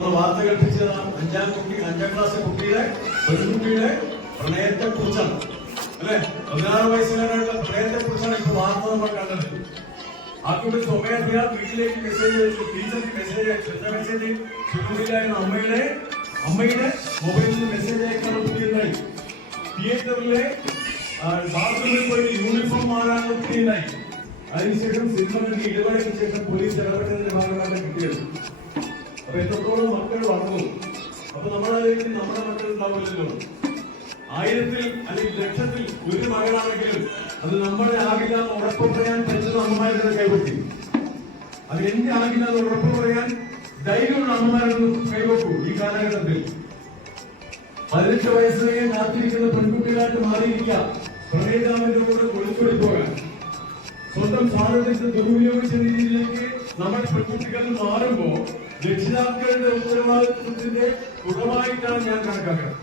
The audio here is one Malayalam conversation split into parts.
വാർത്ത കേൾപ്പിച്ചത് അഞ്ചാം കുട്ടി അഞ്ചാം ക്ലാസ് കുട്ടിയുടെ പെൺകുട്ടിയുടെ പ്രണയത്തെ കുറിച്ചാണ് അല്ലെ? പതിനാറ് വയസ്സുകാരായിട്ടുള്ള പ്രണയത്തെ കുറിച്ചാണ് ഇപ്പൊ വാർത്ത നമ്മൾ കണ്ടത്. ആ കുട്ടി സ്വമേധയാ വീട്ടിലേക്ക് മെസ്സേജ് അയച്ചു. ടീച്ചർക്ക് മെസ്സേജ് അയച്ചു. എന്താ മെസ്സേജ് സുഖമില്ലായിരുന്ന അമ്മയുടെ അമ്മയുടെ മൊബൈലിൽ മെസ്സേജ് അയക്കാൻ കുട്ടിയുണ്ടായി തിയേറ്ററിലെ ബാത്റൂമിൽ പോയി യൂണിഫോം മാറാൻ കുട്ടിയുണ്ടായി അതിനുശേഷം സിനിമ കണ്ട് ഇടവേളയ്ക്ക് ശേഷം പോലീസ് ഇടപെട്ടതിന്റെ ഭാഗമായിട്ട് കിട്ടിയത്. അപ്പൊ എത്രത്തോളം അപ്പൊ നമ്മളാലോചിക്കും നമ്മുടെ മക്കൾ ഉണ്ടാവില്ലല്ലോ. ആയിരത്തിൽ അല്ലെങ്കിൽ ലക്ഷത്തിൽ ഒരു മകളാണെങ്കിലും അത് നമ്മുടെ ആകില്ല എന്ന് ഉറപ്പ് പറയാൻ പറ്റുന്ന അമ്മമാരുടെ കൈവെക്കും. അത് എന്റെ ആകില്ല എന്ന് ഉറപ്പ് പറയാൻ ധൈര്യമുള്ള അമ്മമാരൊന്നും കൈവെക്കൂ ഈ കാലഘട്ടത്തിൽ. പതിനെട്ട് വയസ്സ് വരെ കാത്തിരിക്കുന്ന പെൺകുട്ടികളായിട്ട് മാറിയിരിക്കുക പ്രണയതാമന്റെ കൂടെ ഒളിച്ചോടി പോകാൻ. സ്വന്തം സ്വാതന്ത്ര്യത്തെ ദുരുപയോഗിച്ച രീതിയിലേക്ക് നമ്മുടെ പെൺകുട്ടികൾ മാറുമ്പോ രക്ഷിതാക്കളുടെ ഉത്തരവാദിത്വത്തിന്റെ കുറവായിട്ടാണ് ഞാൻ കണക്കാക്കുന്നത്.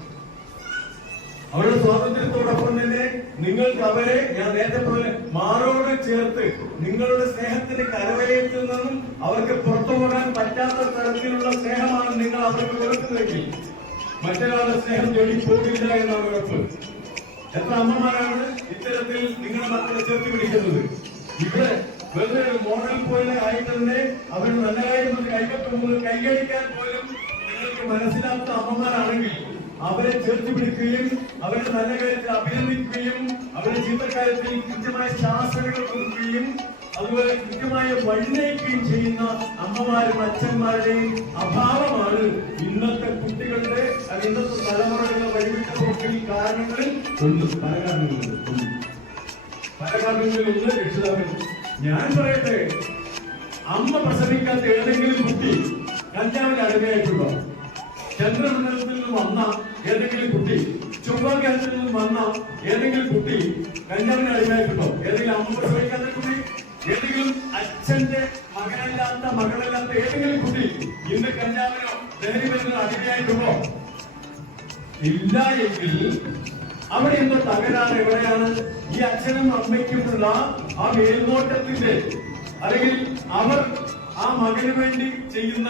അവരുടെ സ്വാതന്ത്ര്യത്തോടൊപ്പം തന്നെ നിങ്ങൾക്ക് അവരെ ഞാൻ നേരത്തെ പോലെ മാറോട് ചേർത്ത് നിങ്ങളുടെ സ്നേഹത്തിന്റെ കരവലയത്തിൽ നിന്നും അവർക്ക് പുറത്തു പോകാൻ പറ്റാത്ത തരത്തിലുള്ള സ്നേഹമാണ് നിങ്ങൾ അവർക്ക് കൊടുക്കുന്നതെങ്കിൽ മറ്റൊരാളുടെ സ്നേഹം തേടി പോകില്ല എന്നാണ് ഉറപ്പ്. എത്ര അമ്മമാരാണ് ഇത്തരത്തിൽ നിങ്ങളുടെ മക്കളെ ചേർത്ത് പിടിക്കുന്നത്? ഇവിടെ വെറുതെ പോലെ ആയിട്ടുണ്ട് തന്നെ നല്ലതായിട്ട് പറഞ്ഞ് കൈവെക്കുമ്പോൾ കൈയടിക്കാൻ പോലും നിങ്ങൾക്ക് മനസ്സിലാത്ത അമ്മമാരാണെങ്കിൽ അവരെ ചേർത്ത് പിടിക്കുകയും അവരെ നല്ല കാര്യത്തിൽ അഭിനന്ദിക്കുകയും അവരുടെ ജീവിതകാര്യത്തിൽ കൃത്യമായ ശാസ്ത്രങ്ങൾ കൊടുക്കുകയും അതുപോലെ കൃത്യമായ വഴിനയിക്കുകയും ചെയ്യുന്ന അമ്മമാരും അച്ഛന്മാരുടെയും അഭാവമാണ് ഇന്നത്തെ കുട്ടികളുടെ ഇന്നത്തെ തലമുറകളെ വഴിവിട്ട പോക്കിൽ കാരണങ്ങളിൽ ഉണ്ട് പല കാരണങ്ങളുണ്ട് പല കാരണങ്ങളിൽ ഒന്ന് രക്ഷിതാക്കൾ. ഞാൻ പറയട്ടെ അമ്മ പ്രസവിക്കാത്ത ഏതെങ്കിലും കുട്ടി കഞ്ചാവിന് അടിമയായിട്ടുണ്ടോ ചന്ദ്രമണ്ഡലത്തിൽ നിന്ന് വന്ന ഏതെങ്കിലും കുട്ടി ചൊവ്വാഗ്രഹത്തിൽ നിന്ന് വന്ന ഏതെങ്കിലും കുട്ടി കഞ്ചാവിന് അടിമയായിട്ടുണ്ടോ ഏതെങ്കിലും അമ്മ പ്രസവിക്കാത്ത കുട്ടി ഏതെങ്കിലും അച്ഛന്റെ മകനല്ലാത്ത മകളല്ലാത്ത ഏതെങ്കിലും കുട്ടി ഇന്ന് കഞ്ചാവിനോ ലഹരി അടിമയായിട്ടുണ്ടോ ഇല്ല എങ്കിൽ അവിടെ എന്തോ തകരാറ് എവിടെയാണ്? ഈ അച്ഛനും അമ്മയ്ക്കുമുള്ള ആ മേൽനോട്ടത്തിന്റെ അല്ലെങ്കിൽ അവർ ആ മകന് വേണ്ടി ചെയ്യുന്ന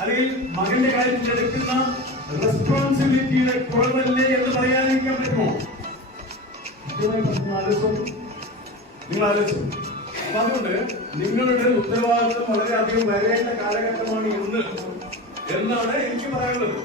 അല്ലെങ്കിൽ മകന്റെ കാര്യത്തിൽ എടുക്കുന്ന റെസ്പോൺസിബിലിറ്റിയുടെ കുറവല്ലേ എന്ന് പറയാതിരിക്കാൻ പറ്റുമോ? നിങ്ങൾ ആലോചിച്ചു അതുകൊണ്ട് നിങ്ങളുടെ ഉത്തരവാദിത്വം വളരെയധികം വരേണ്ട കാലഘട്ടമാണ് ഇന്ന്. എന്നാണ് എനിക്ക് പറയാനുള്ളത്.